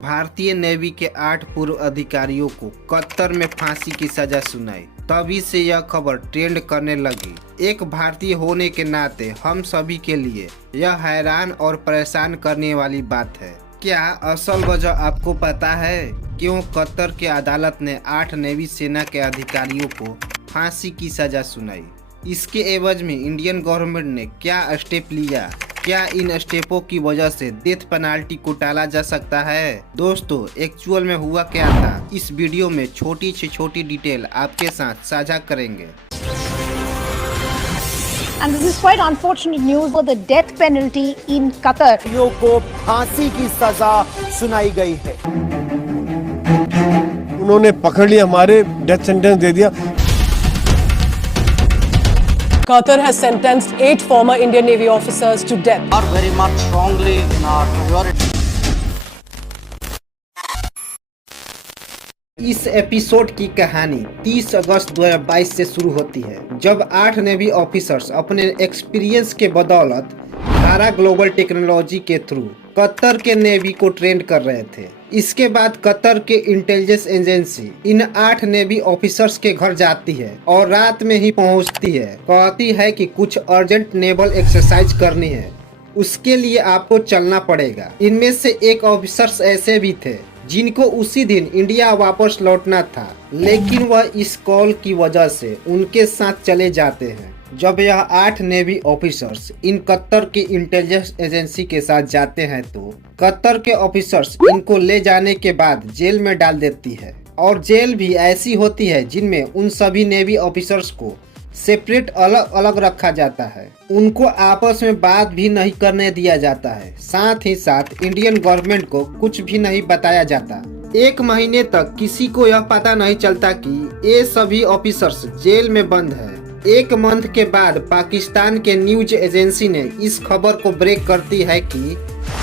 भारतीय नेवी के 8 पूर्व अधिकारियों को कतर में फांसी की सजा सुनाई। तभी से यह खबर ट्रेंड करने लगी। एक भारतीय होने के नाते हम सभी के लिए यह हैरान और परेशान करने वाली बात है। क्या असल वजह आपको पता है? क्यों कतर की अदालत ने 8 नेवी सेना के अधिकारियों को फांसी की सजा सुनाई? इसके एवज में इंडियन गवर्नमेंट ने क्या स्टेप लिया? क्या इन स्टेपों की वजह से डेथ पेनाल्टी को टाला जा सकता है? दोस्तों, एक्चुअल में हुआ क्या था, इस वीडियो में छोटी से छोटी डिटेल आपके साथ साझा करेंगे। And this is quite unfortunate news for the death penalty in Qatar. को फांसी की सजा सुनाई गई है। उन्होंने पकड़ लिया, हमारे डेथ सेंटेंस दे दिया। Qatar has sentenced 8 former Indian Navy officers to death. Are very much strongly in our priority. इस एपिसोड की कहानी 30 अगस्त 2022 से शुरू होती है, जब 8 नेवी ऑफिसर्स अपने एक्सपीरियंस के बदौलत धारा ग्लोबल टेक्नोलॉजी के थ्रू कतर के नेवी को ट्रेंड कर रहे थे। इसके बाद कतर के इंटेलिजेंस एजेंसी इन 8 नेवी ऑफिसर्स के घर जाती है और रात में ही पहुंचती है। कहती है कि कुछ अर्जेंट नेवल एक्सरसाइज करनी है, उसके लिए आपको चलना पड़ेगा। इनमें से एक ऑफिसर्स ऐसे भी थे जिनको उसी दिन इंडिया वापस लौटना था, लेकिन वह इस कॉल की वजह से उनके साथ चले जाते हैं। जब यह 8 नेवी ऑफिसर्स इन कतर की इंटेलिजेंस एजेंसी के साथ जाते हैं तो कतर के ऑफिसर्स इनको ले जाने के बाद जेल में डाल देती है। और जेल भी ऐसी होती है जिनमें उन सभी नेवी ऑफिसर्स को सेपरेट अलग अलग रखा जाता है। उनको आपस में बात भी नहीं करने दिया जाता है। साथ ही साथ इंडियन गवर्नमेंट को कुछ भी नहीं बताया जाता। 1 महीने तक किसी को यह पता नहीं चलता कि ये सभी ऑफिसर्स जेल में बंद है। 1 मंथ के बाद पाकिस्तान के न्यूज एजेंसी ने इस खबर को ब्रेक करती है कि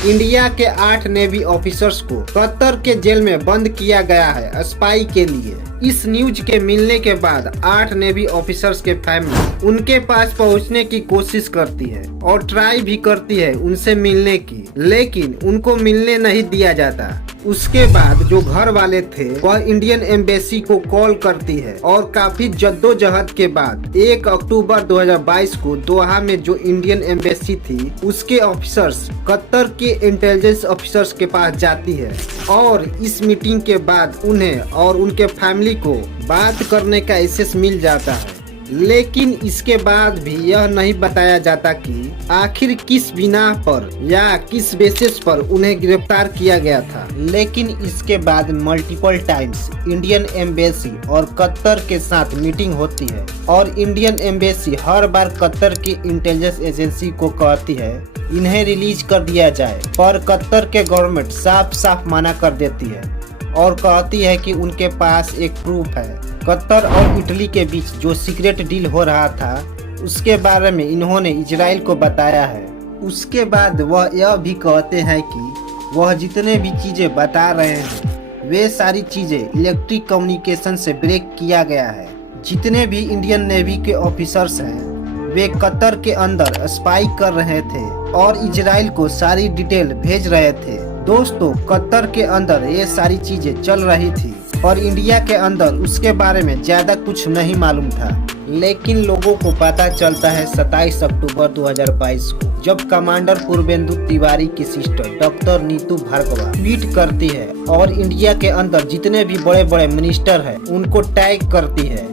इंडिया के 8 नेवी ऑफिसर्स को कतर के जेल में बंद किया गया है स्पाई के लिए। इस न्यूज के मिलने के बाद 8 नेवी ऑफिसर्स के फैमिली उनके पास पहुंचने की कोशिश करती है और ट्राई भी करती है उनसे मिलने की, लेकिन उनको मिलने नहीं दिया जाता। उसके बाद जो घर वाले थे वह इंडियन एम्बेसी को कॉल करती है और काफी जद्दोजहद के बाद 1 अक्टूबर 2022 को दोहा में जो इंडियन एम्बेसी थी उसके ऑफिसर्स कतर के इंटेलिजेंस ऑफिसर्स के पास जाती है और इस मीटिंग के बाद उन्हें और उनके फैमिली को बात करने का एक्सेस मिल जाता है। लेकिन इसके बाद भी यह नहीं बताया जाता कि आखिर किस बिना पर या किस बेसिस पर उन्हें गिरफ्तार किया गया था। लेकिन इसके बाद मल्टीपल टाइम्स इंडियन एम्बेसी और कतर के साथ मीटिंग होती है और इंडियन एम्बेसी हर बार कतर की इंटेलिजेंस एजेंसी को कहती है इन्हें रिलीज कर दिया जाए, पर कतर के गवर्नमेंट साफ साफ मना कर देती है और कहती है कि उनके पास एक प्रूफ है। कतर और इटली के बीच जो सीक्रेट डील हो रहा था उसके बारे में इन्होंने इजराइल को बताया है। उसके बाद वह यह भी कहते हैं कि वह जितने भी चीजें बता रहे हैं वे सारी चीजें इलेक्ट्रिक कम्युनिकेशन से ब्रेक किया गया है। जितने भी इंडियन नेवी के ऑफिसर्स हैं वे कतर के अंदर स्पाई कर रहे थे और इजराइल को सारी डिटेल भेज रहे थे। दोस्तों, कतर के अंदर ये सारी चीजें चल रही थी और इंडिया के अंदर उसके बारे में ज्यादा कुछ नहीं मालूम था। लेकिन लोगों को पता चलता है 27 अक्टूबर 2022 को, जब कमांडर पूर्वेंदु तिवारी की sister doctor Neetu Bhargava tweet करती है और इंडिया के अंदर जितने भी बड़े बड़े मिनिस्टर हैं उनको टैग करती है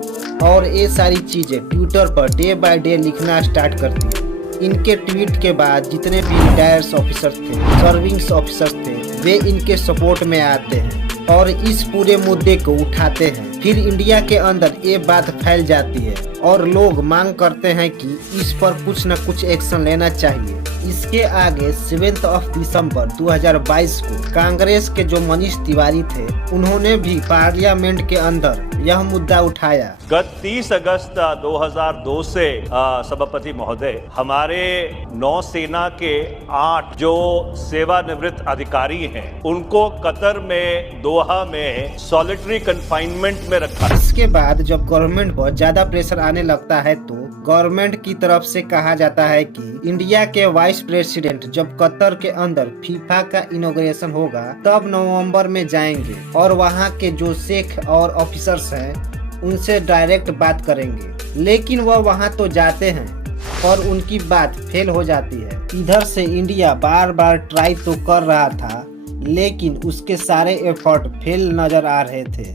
और ये सारी चीजें Twitter per day by day लिखना स्टार्ट करती है। इनके ट्वीट के बाद जितने भी रिटायर्स ऑफिसर्स थे, सर्विंग्स ऑफिसर्स थे, वे इनके सपोर्ट में आते हैं और इस पूरे मुद्दे को उठाते हैं। फिर इंडिया के अंदर ये बात फैल जाती है और लोग मांग करते हैं कि इस पर कुछ न कुछ एक्शन लेना चाहिए। इसके आगे 7 दिसंबर 2022 को कांग्रेस के जो मनीष तिवारी थे उन्होंने भी पार्लियामेंट के अंदर यह मुद्दा उठाया। गत 30 अगस्त 2002 से सभापति महोदय, हमारे नौसेना के 8 जो सेवानिवृत्त अधिकारी हैं उनको कतर में दोहा में सॉलिटरी कंफाइनमेंट में रखा। इसके बाद जब गवर्नमेंट पर ज्यादा प्रेशर आने लगता है तो गवर्नमेंट की तरफ से कहा जाता है कि इंडिया के वाइस प्रेसिडेंट जब कतर के अंदर फीफा का इनॉग्रेशन होगा तब नवंबर में जाएंगे और वहां के जो शेख और ऑफिसर्स हैं उनसे डायरेक्ट बात करेंगे। लेकिन वह वहां तो जाते हैं और उनकी बात फेल हो जाती है। इधर से इंडिया बार बार ट्राई तो कर रहा था लेकिन उसके सारे एफर्ट फेल नजर आ रहे थे।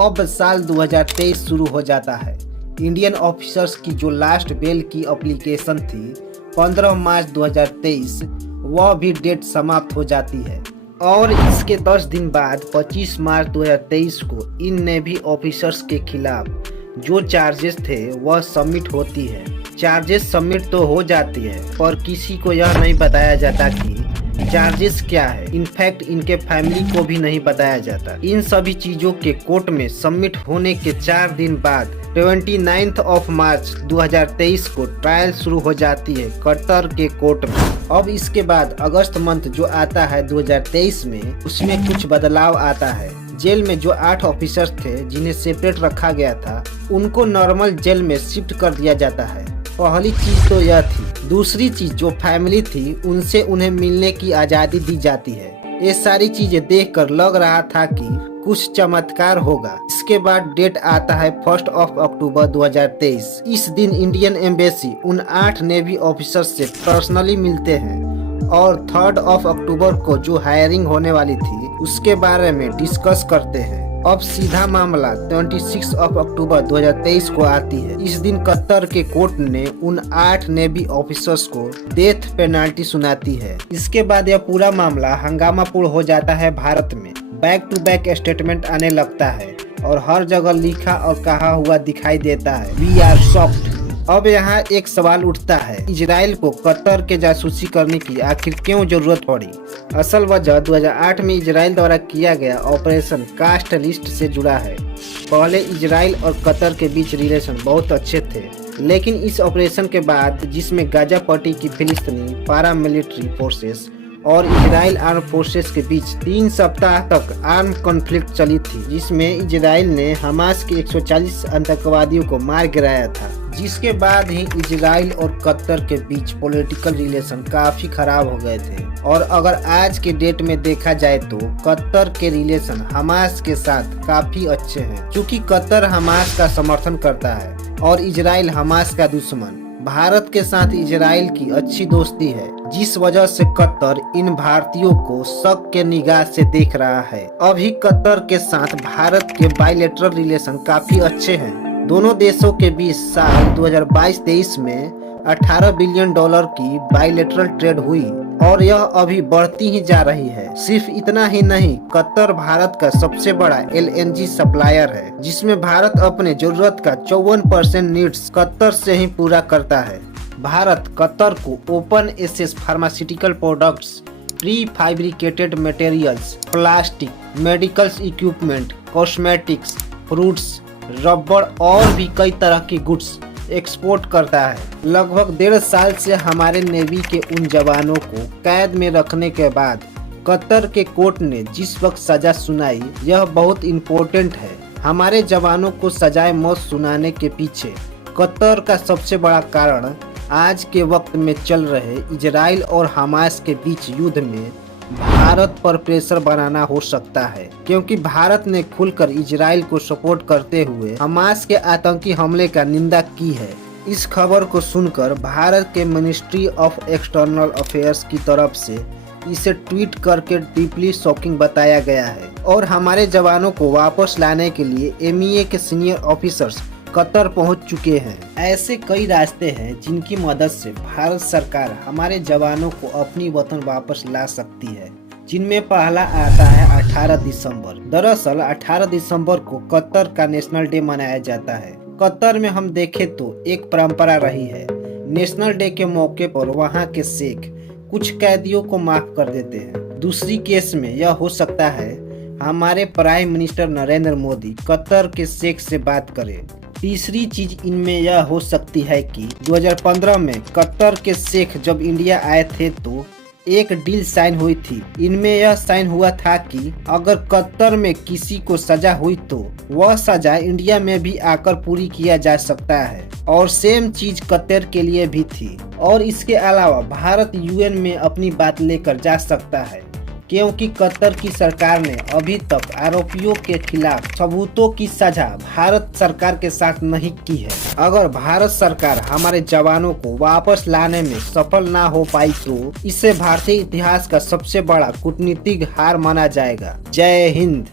अब साल 2023 शुरू हो जाता है। इंडियन ऑफिसर्स की जो लास्ट बेल की एप्लीकेशन थी 15 मार्च 2023, वह भी डेट समाप्त हो जाती है और इसके 10 दिन बाद 25 मार्च 2023 को इन नेवी ऑफिसर्स के खिलाफ जो चार्जेस थे वह सबमिट होती है। चार्जेस सबमिट तो हो जाती है पर किसी को यह नहीं बताया जाता कि चार्जेस क्या है। इनफैक्ट इनके फैमिली को भी नहीं बताया जाता। इन सभी चीजों के कोर्ट में सबमिट होने के 4 दिन बाद 29 मार्च 2023 को ट्रायल शुरू हो जाती है कतर के कोर्ट में। अब इसके बाद अगस्त मंथ जो आता है 2023 में, उसमें कुछ बदलाव आता है। जेल में जो 8 ऑफिसर्स थे जिन्हें सेपरेट रखा गया था उनको नॉर्मल जेल में शिफ्ट कर दिया जाता है। पहली चीज तो यह थी। दूसरी चीज जो फैमिली थी उनसे उन्हें मिलने की आजादी दी जाती है। ये सारी चीजें देखकर लग रहा था कि कुछ चमत्कार होगा। इसके बाद डेट आता है 1 अक्टूबर 2023। इस दिन इंडियन एम्बेसी उन 8 नेवी ऑफिसर्स से पर्सनली मिलते हैं और 3 अक्टूबर को जो हायरिंग होने वाली थी उसके बारे में डिस्कस करते हैं। अब सीधा मामला 26 अक्टूबर 2023 को आती है। इस दिन कतर के कोर्ट ने उन 8 नेवी ऑफिसर्स को डेथ पेनल्टी सुनाती है। इसके बाद यह पूरा मामला हंगामापूर्ण हो जाता है भारत में। बैक टू बैक स्टेटमेंट आने लगता है और हर जगह लिखा और कहा हुआ दिखाई देता है, वी आर शॉक्ड। अब यहाँ एक सवाल उठता है, इजराइल को कतर के जासूसी करने की आखिर क्यों जरूरत पड़ी? असल वजह 2008 में इजराइल द्वारा किया गया ऑपरेशन कास्ट लिस्ट से जुड़ा है। पहले इजराइल और कतर के बीच रिलेशन बहुत अच्छे थे, लेकिन इस ऑपरेशन के बाद जिसमें गाजा पट्टी की फिलिस्तीनी पैरामिलिट्री फोर्सेस और इजराइल आर्म फोर्सेस के बीच 3 सप्ताह तक आर्म कॉन्फ्लिक्ट चली थी, जिसमें इजराइल ने हमास के 140 आतंकवादियों को मार गिराया था, जिसके बाद ही इजराइल और कतर के बीच पॉलिटिकल रिलेशन काफी खराब हो गए थे। और अगर आज के डेट में देखा जाए तो कतर के रिलेशन हमास के साथ काफी अच्छे हैं, क्योंकि कतर हमास का समर्थन करता है और इजराइल हमास का दुश्मन। भारत के साथ इजराइल की अच्छी दोस्ती है, जिस वजह से कतर इन भारतीयों को शक के निगाह से देख रहा है। अभी कतर के साथ भारत के बायलैटरल रिलेशन काफी अच्छे हैं। दोनों देशों के बीच साल 2022-23 में $18 बिलियन की बायलैटरल ट्रेड हुई और यह अभी बढ़ती ही जा रही है। सिर्फ इतना ही नहीं, कतर भारत का सबसे बड़ा LNG सप्लायर है, जिसमें भारत अपने जरूरत का 54% नीड्स कतर से ही पूरा करता है। भारत कतर को open access pharmaceutical products, prefabricated materials, plastic, medical equipment, cosmetics, fruits, रबड़ और भी कई तरह की गुड्स एक्सपोर्ट करता है। लगभग 1.5 साल से हमारे नेवी के उन जवानों को कैद में रखने के बाद कतर के कोर्ट ने जिस वक्त सजा सुनाई, यह बहुत इम्पोर्टेंट है। हमारे जवानों को सजाए मौत सुनाने के पीछे कतर का सबसे बड़ा कारण आज के वक्त में चल रहे इजराइल और हमास के बीच युद्ध में भारत पर प्रेशर बनाना हो सकता है, क्योंकि भारत ने खुलकर इजराइल को सपोर्ट करते हुए हमास के आतंकी हमले का निंदा की है। इस खबर को सुनकर भारत के मिनिस्ट्री ऑफ एक्सटर्नल अफेयर्स की तरफ से इसे ट्वीट करके डीपली शॉकिंग बताया गया है और हमारे जवानों को वापस लाने के लिए MEA के सीनियर ऑफिसर्स कतर पहुंच चुके हैं। ऐसे कई रास्ते हैं जिनकी मदद से भारत सरकार हमारे जवानों को अपनी वतन वापस ला सकती है, जिनमें पहला आता है 18 दिसंबर। दरअसल 18 दिसंबर को कतर का नेशनल डे मनाया जाता है। कतर में हम देखें तो एक परंपरा रही है, नेशनल डे के मौके पर वहाँ के शेख कुछ कैदियों को माफ कर देते हैं। दूसरी केस में यह हो सकता है हमारे prime minister Narendra Modi Qatar के शेख से बात करें। तीसरी चीज इनमें यह हो सकती है कि 2015 में कतर के शेख जब इंडिया आए थे तो एक डील साइन हुई थी। इनमें यह साइन हुआ था कि अगर कतर में किसी को सजा हुई तो वह सजा इंडिया में भी आकर पूरी किया जा सकता है, और सेम चीज कतर के लिए भी थी। और इसके अलावा भारत यूएन में अपनी बात लेकर जा सकता है, क्योंकि कतर की सरकार ने अभी तक आरोपियों के खिलाफ सबूतों की साझा भारत सरकार के साथ नहीं की है। अगर भारत सरकार हमारे जवानों को वापस लाने में सफल ना हो पाई तो इसे भारतीय इतिहास का सबसे बड़ा कूटनीतिक हार माना जाएगा। जय हिंद।